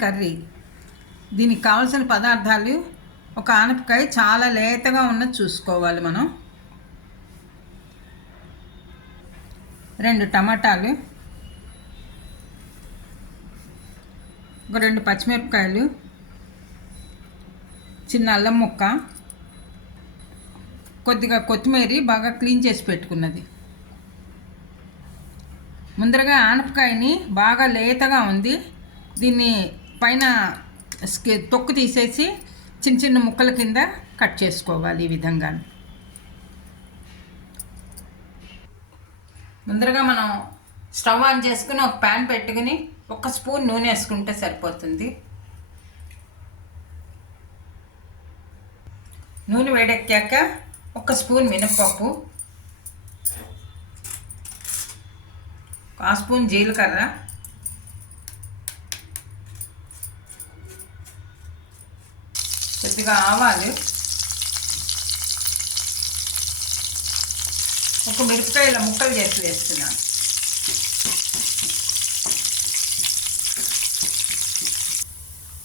Curry. దీనికి కావాల్సిన పదార్థాలు ఒక ఆనపకాయ చాలా లేతగా ఉన్నది చూసుకోవాలి మనం. రెండు టమాటాలు. ఒక రెండు పచ్చిమిరపకాయలు. చిన్న అల్లం ముక్క. కొద్దిగా కొత్తిమీర బాగా క్లీన్ చేసి పెట్టుకున్నది. ముందరగా ఆనపకాయని బాగా లేతగా ఉంది. దీన్ని పైన స్కే తొక్కు తీసేసి చిన్న చిన్న ముక్కల కింద కట్ చేసుకోవాలి ఈ విధంగా. ముందరగా మనం స్టవ్ ఆన్ చేసుకుని ఒక ప్యాన్ పెట్టుకుని ఒక స్పూన్ నూనె వేసుకుంటే సరిపోతుంది. నూనె వేడెక్కాక ఒక స్పూన్ మినప్పప్పు ఆ స్పూన్ జీలకర్ర కొద్దిగా ఆవాలు. ఒక మిరపకాయల ముక్కలు చేసి వేస్తున్నాను.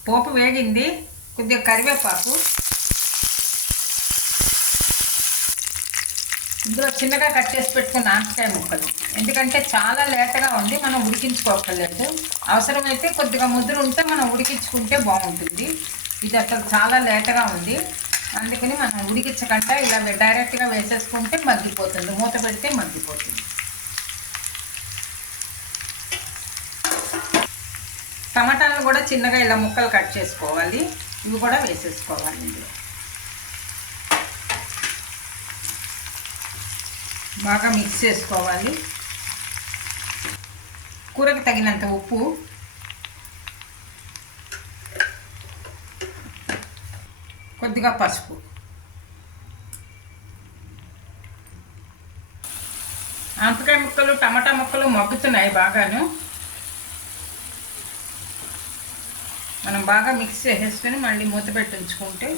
పోపు వేగింది కొద్దిగా కరివేపాకు. ఇందులో చిన్నగా కట్ చేసి పెట్టుకున్న ఆనపకాయ ముక్కలు. ఎందుకంటే చాలా లేతగా ఉంది మనం ఉడికించుకోకర్లేదు అవసరమైతే కొద్దిగా ముద్ర ఉంటే మనం ఉడికించుకుంటే బాగుంటుంది. ఇది అసలు చాలా లేతగా ఉంది. అందుకని మనం ఉడికించకుండా ఇలా డైరెక్ట్గా వేసేసుకుంటే మగ్గిపోతుంది. మూత పెడితే మగ్గిపోతుంది. టమాటాలను కూడా చిన్నగా ఇలా ముక్కలు కట్ చేసుకోవాలి. ఇవి కూడా వేసేసుకోవాలి ఇందులో. బాగా మిక్స్ చేసుకోవాలి. కూరకు తగినంత ఉప్పు కొద్దిగా పసుపు. ఆనపకాయ ముక్కలు టమాటా ముక్కలు మగ్గుతున్నాయి బాగాను. మనం బాగా మిక్స్ చేసేసుకొని మళ్ళీ మూత పెట్టి ఉంచుకుంటే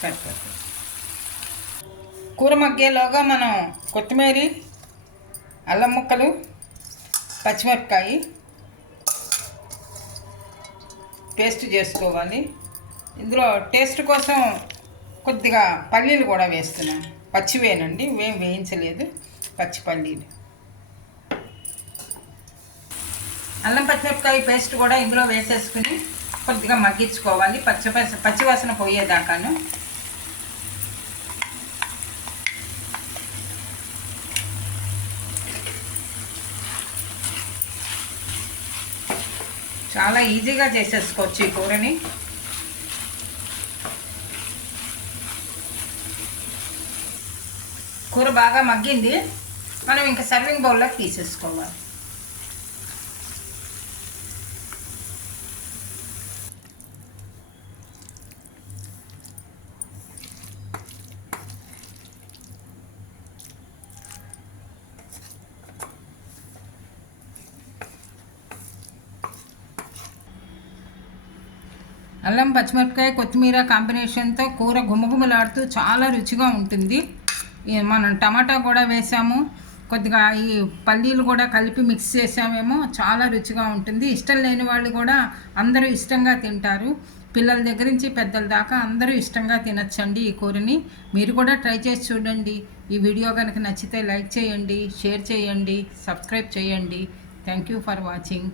సరిపోతుంది. కూర మగ్గేలోగా మనం కొత్తిమీర అల్లం ముక్కలు పచ్చిమిరపకాయ పేస్ట్ చేసుకోవాలి. ఇందులో టేస్ట్ కోసం కొద్దిగా పల్లీలు కూడా వేస్తున్నాను పచ్చివేనండి ఇవేం వేయించలేదు. పచ్చి పల్లీలు. అల్లం పచ్చిమిరపకాయ పేస్ట్ కూడా ఇందులో వేసేసుకుని కొద్దిగా మగ్గించుకోవాలి. పచ్చి పచ్చివాసన పోయేదాకాను. చాలా ఈజీగా చేసేసుకోవచ్చు ఈ కూరని. కూర బాగా మగ్గింది. మనం ఇంకా సర్వింగ్ బౌల్లోకి తీసేసుకోవాలి. అల్లం పచ్చిమిరపకాయ కొత్తిమీర కాంబినేషన్తో కూర గుమగుమలాడుతూ చాలా రుచిగా ఉంటుంది. మనం టమాటా కూడా వేసాము. కొద్దిగా ఈ పల్లీలు కూడా కలిపి మిక్స్ చేసామేమో చాలా రుచిగా ఉంటుంది. ఇష్టం లేని వాళ్ళు కూడా అందరూ ఇష్టంగా తింటారు. పిల్లల దగ్గర నుంచి పెద్దల దాకా అందరూ ఇష్టంగా తినచ్చండి ఈ కూరని. మీరు కూడా ట్రై చేసి చూడండి. ఈ వీడియో కనుక నచ్చితే లైక్ చేయండి షేర్ చేయండి సబ్స్క్రైబ్ చేయండి. Thank you for watching.